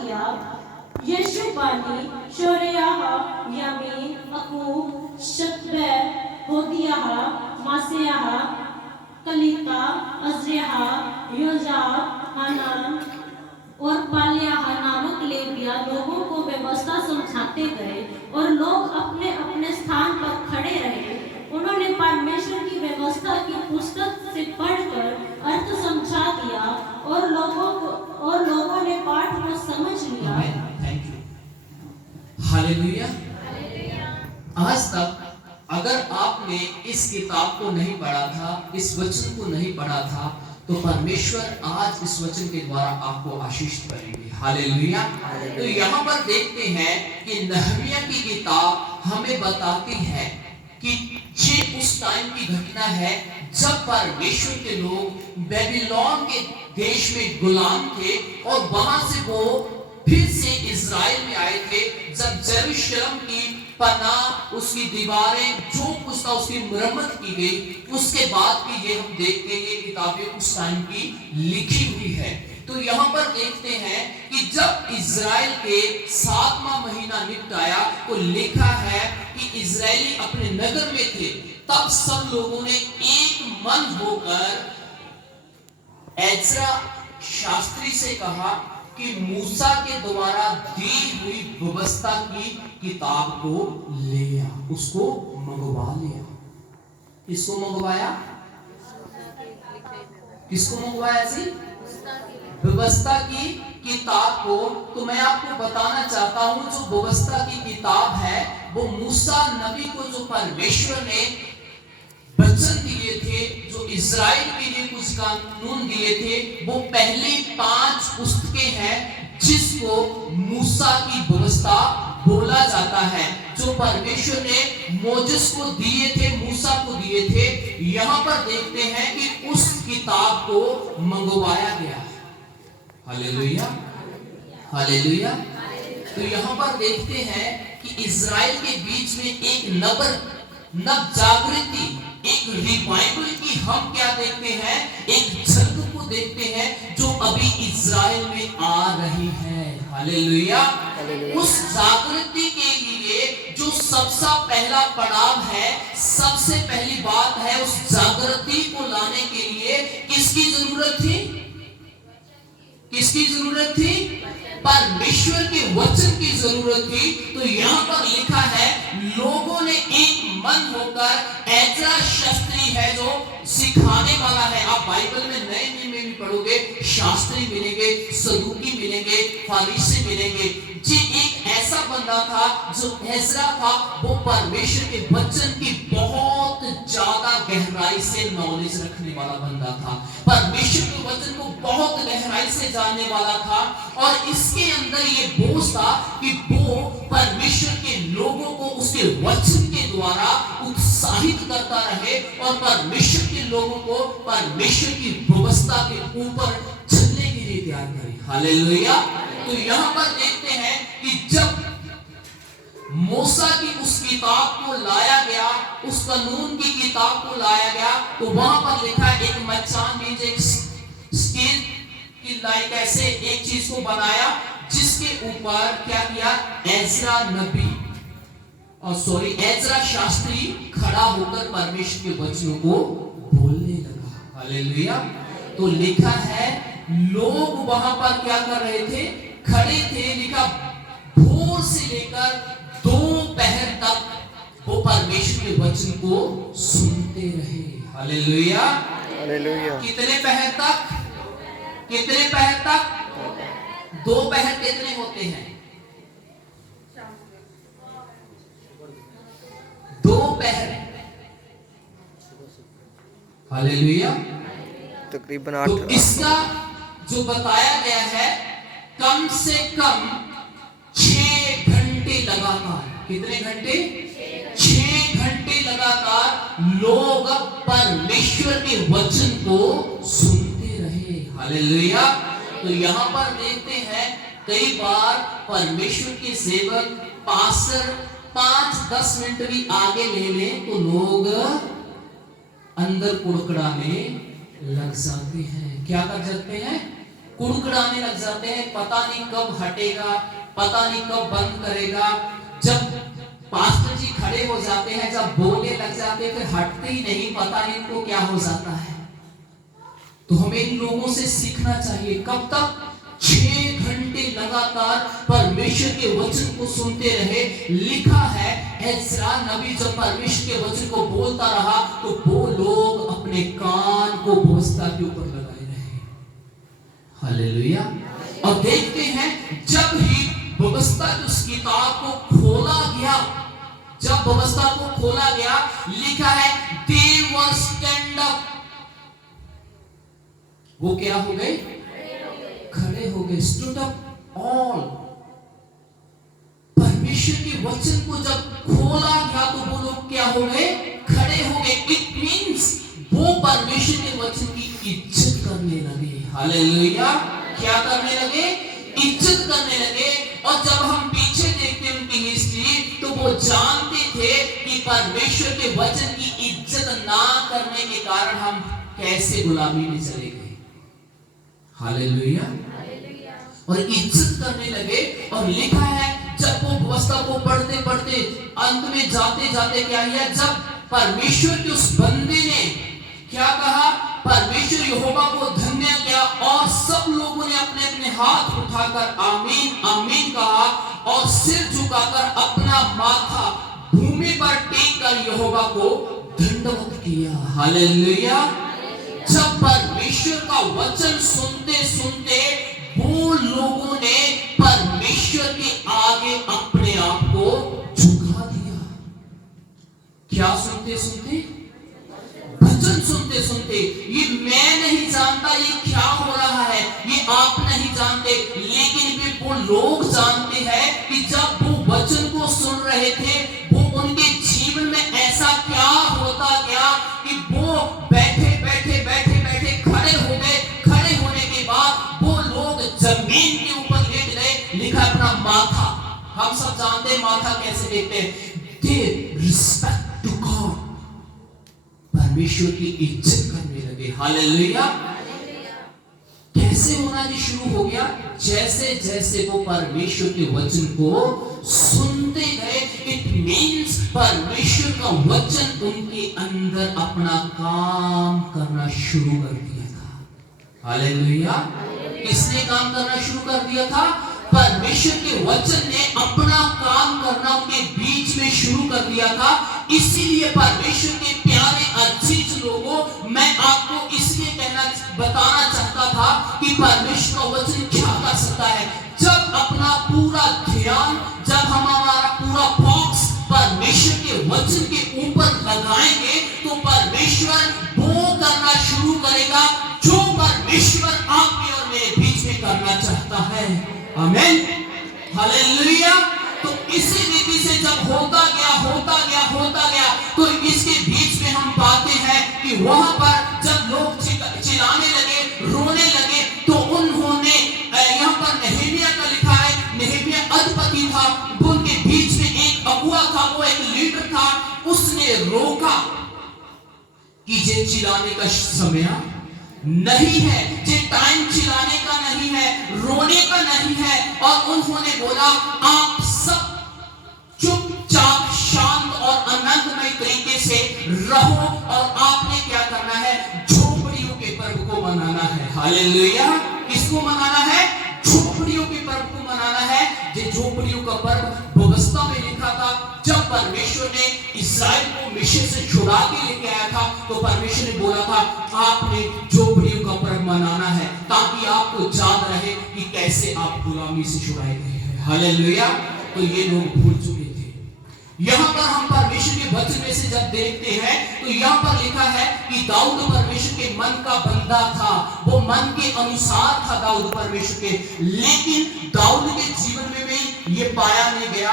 किया। यीशु बानी शोरेयाह यामीन अकूब शतबे होदियाह मासेयाह कलिता अजरियाह योजाब हानान और पालियाह नामक लेविया लोगों को व्यवस्था समझाते गए और लोग अपने अपने स्थान पर खड़े रहे। उन्होंने परमेश्वर की व्यवस्था की पुस्तक से पढ़कर अर्थ समझा दिया और लोगों ने पाठ को समझ लिया। Thank you. हालेलुया। आज तक अगर आपने इस किताब को नहीं पढ़ा था, इस वचन को नहीं पढ़ा था, तो परमेश्वर आज इस वचन के द्वारा आपको आशीष करेंगे। हालेलुया। तो यहाँ पर देखते हैं कि नहमिया की किताब हमें बताती है कि ये उस टाइम की घटना है जब परमेश्वर के लोग बेबीलोन के देश में गुलाम थे और वहां से वो फिर से इज़राइल में आए थे। जब यरूशलेम की पनाह, उसकी दीवारें, जो कुछ था उसकी मरम्मत की गई, उसके बाद भी ये हम देखते हैं ये किताबें उस टाइम की लिखी हुई है। तो यहाँ पर देखते हैं कि जब इज़राइल के 7वां महीना निपटाया तो लिखा है कि इज़राइली अपने नगर में थे, तब सब लोगों ने एक मन होकर एज्रा शास्त्री से कहा कि मूसा के द्वारा दी हुई व्यवस्था की किताब को ले आ, उसको मंगवा लिया। किसको मंगवाया? किसको मंगवाया जी? व्यवस्था की किताब को। तो मैं आपको बताना चाहता हूं जो व्यवस्था की किताब है वो मूसा नबी को जो परमेश्वर ने वचन दिए थे, जो इज़राइल के लिए कुछ कानून दिए थे, वो पहली 5 पुस्तकें हैं जिसको मूसा की व्यवस्था बोला जाता है, जो परमेश्वर ने मोजेस को दिए थे, मूसा को दिए थे। यहाँ पर देखते हैं कि उस किताब को मंगवाया गया। Hallelujah, hallelujah. तो यहाँ पर देखते हैं कि इज़राइल के बीच में एक नव जागृति, एक रिवाइवल की हम क्या देखते हैं, एक झलक को देखते हैं जो अभी इज़राइल में आ रही है। हालेलुया। उस जागृति के लिए जो सबसे पहला पड़ाव है, सबसे पहली बात है, उस जागृति को लाने के लिए किसकी जरूरत थी? किसकी जरूरत थी? परमेश्वर के वचन की जरूरत थी। तो यहाँ पर लिखा है लोगों ने एक मन होकर, एज्रा शास्त्री है जो सिखाने वाला है। आप बाइबल में नए नियम में भी पढ़ोगे, शास्त्री मिलेंगे, सदूकी मिलेंगे, फरीसी मिलेंगे। ये एक ऐसा बंदा था जो एज्रा था, वो परमेश्वर के वचन की बहुत ज्यादा गहराई से नॉलेज रखने वाला बंदा था, परमेश्वर के वचन को बहुत गहराई से जानने वाला था। और इसके अंदर ये बोझ था कि वो परमेश्वर के लोगों को उसके वचन के द्वारा उत्साहित करता रहे और परमेश्वर के लोगों को परमेश्वर की व्यवस्था के ऊपर चलने के लिए तैयार करे। हालेलुया। तो यहाँ पर देखते हैं कि जब मूसा की उस किताब को लाया गया, उस कानून की किताब को लाया गया, तो वहां पर लिखा है एक मचान बीज, एक स्टील की लाइक ऐसे एक चीज को बनाया जिसके ऊपर क्या किया, एज्रा नबी और एज्रा शास्त्री खड़ा होकर परमेश्वर के वचनों को बोलने लगा। हालेलुया। तो लिखा है लोग वहां पर क्या कर रहे थे, खड़े थे। लिखा भोर से लेकर दोपहर तक वो परमेश्वर के वचन को सुनते रहे। Hallelujah, hallelujah. कितने पहर तक? कितने पहर तक? दोपहर कितने होते हैं? दोपहर। हालेलुया। तकरीबन 8। तो इसका जो बताया गया है कम से कम 6 घंटे लगातार। कितने घंटे? 6 घंटे लगातार लोग परमेश्वर के वचन को सुनते रहे। हालेलुया। तो यहाँ पर देखते हैं कई बार परमेश्वर के सेवक पास्टर 5-10 मिनट भी आगे ले लें तो लोग अंदर कुड़कड़ाने लग जाते हैं। क्या कर जाते हैं? कुड़कुड़ाने लग जाते हैं, पता नहीं कब हटेगा, पता नहीं कब बंद करेगा। जब पास्टर जी खड़े हो जाते हैं, जब बोलने लग जाते हैं, फिर हटते ही नहीं, पता नहीं इनको क्या हो जाता है। तो हमें इन लोगों से सीखना चाहिए। कब तक? 6 घंटे लगातार परमेश्वर के वचन को सुनते रहे। लिखा है एज्रा नबी जब परमेश्वर के वचन को बोलता रहा तो वो लोग अपने कान को व्यवस्था के ऊपर लगाए रहे। हालेलुया। और देखते हैं जब ही व्यवस्था की उस किताब को खोला गया, जब व्यवस्था को खोला गया, लिखा है दे वर स्टैंड अप। वो क्या हो गए? खड़े हो गए। Stood up all. परमेश्वर के वचन को जब खोला गया तो वो लोग क्या हो गए? खड़े हो गए। इट मींस वो परमेश्वर के वचन की इज्जत करने लगे। हालेलुया। क्या करने लगे? इज्जत करने लगे। और जब हम पीछे देखते हैं उनकी हिस्ट्री तो वो जानते थे कि परमेश्वर के वचन की इज्जत ना करने के कारण हम कैसे गुलामी में चले गए। हालेलुया। और इज्जत करने लगे। और लिखा है जब वो व्यवस्था को पढ़ते पढ़ते अंत में जाते जाते क्या किया? जब परमेश्वर के उस बंदे ने क्या कहा? परमेश्वर यहोवा को धन्य किया और सब लोगों ने अपने अपने हाथ उठाकर आमीन आमीन कहा और सिर झुकाकर अपना माथा भूमि पर टेक कर यहोवा को दंडवत किया। हालेलुया। जब परमेश्वर का वचन सुनते सुनते वो लोगों ने परमेश्वर के आगे अपने आप को झुका दिया। क्या सुनते सुनते? वचन सुनते सुनते। ये मैं नहीं जानता ये क्या हो रहा है, ये आप नहीं जानते, लेकिन भी वो लोग जानते हैं कि जब वो वचन को सुन रहे थे वो उनके जीवन में ऐसा क्या होता गया कि वो बैठे बैठे बैठे बैठे खड़े हो गए। खड़े होने के बाद वो लोग जमीन के ऊपर लेट गए। लिखा अपना माथा, हम सब जानते हैं माथा कैसे देखते हैं। They respect to God. परमेश्वर की इज्जत करने लगे। हालेलुया। कैसे होना जी शुरू हो गया? जैसे जैसे वो परमेश्वर के वचन को सुनते गए। इट मींस परमेश्वर का वचन उनके अंदर अपना काम करना शुरू कर दिया था। हालेलुया। किसने काम करना शुरू कर दिया था? परमेश्वर के वचन ने अपना काम करना उनके बीच में शुरू कर दिया था। इसीलिए परमेश्वर के प्यारे अजीज लोगों, मैं आपको इसलिए बताना चाहता था कि परमेश्वर का वचन क्या कर सकता है। जब अपना पूरा ध्यान, जब हम हमारा पूरा फोकस परमेश्वर के वचन के ऊपर लगाएंगे तो परमेश्वर वो करना शुरू करेगा जो परमेश्वर आपके और मेरे बीच में करना चाहता है। आमीन। हालेलुया। तो इसी रीति से जब होता गया तो इसके बीच में हम पाते हैं कि वहां पर जब लोग चिल्लाने लगे, रोने लगे, तो उन्होंने यहाँ पर नहमिया का लिखा है, नहमिया अधिपति था, उनके बीच में एक अगुआ था, वो एक लीडर था, उसने रोका कि ये चिल्लाने का समय नहीं है, ये टाइम चिल्लाने का नहीं है, रोने का नहीं है। और उन्होंने बोला आप सब चुपचाप शांत और आनंदमय तरीके से रहो और आपने क्या करना है? झोपड़ियों के पर्व को मनाना है। हालेलुया। किसको मनाना है? झोपड़ियों के पर्व को मनाना है। ये झोपड़ियों का पर्व व्यवस्था में लिखा था। जब परमेश्वर ने इस्राएल को मिस्र से छुड़ा के लेके आया था तो परमेश्वर ने बोला था आपने झोपड़ियों का पर्व मनाना है ताकि आपको याद रहे कि कैसे आप गुलामी से छुड़ाए गए हैं। हालेलुया। तो ये लोग भूल चुके थे। यहाँ पर हम परमेश्वर के वचन में से जब देखते हैं तो यहाँ पर लिखा है कि दाऊद परमेश्वर के मन का बंदा था, वो मन के अनुसार था दाऊद परमेश्वर के, लेकिन दाऊद के जीवन में भी ये पाया नहीं गया।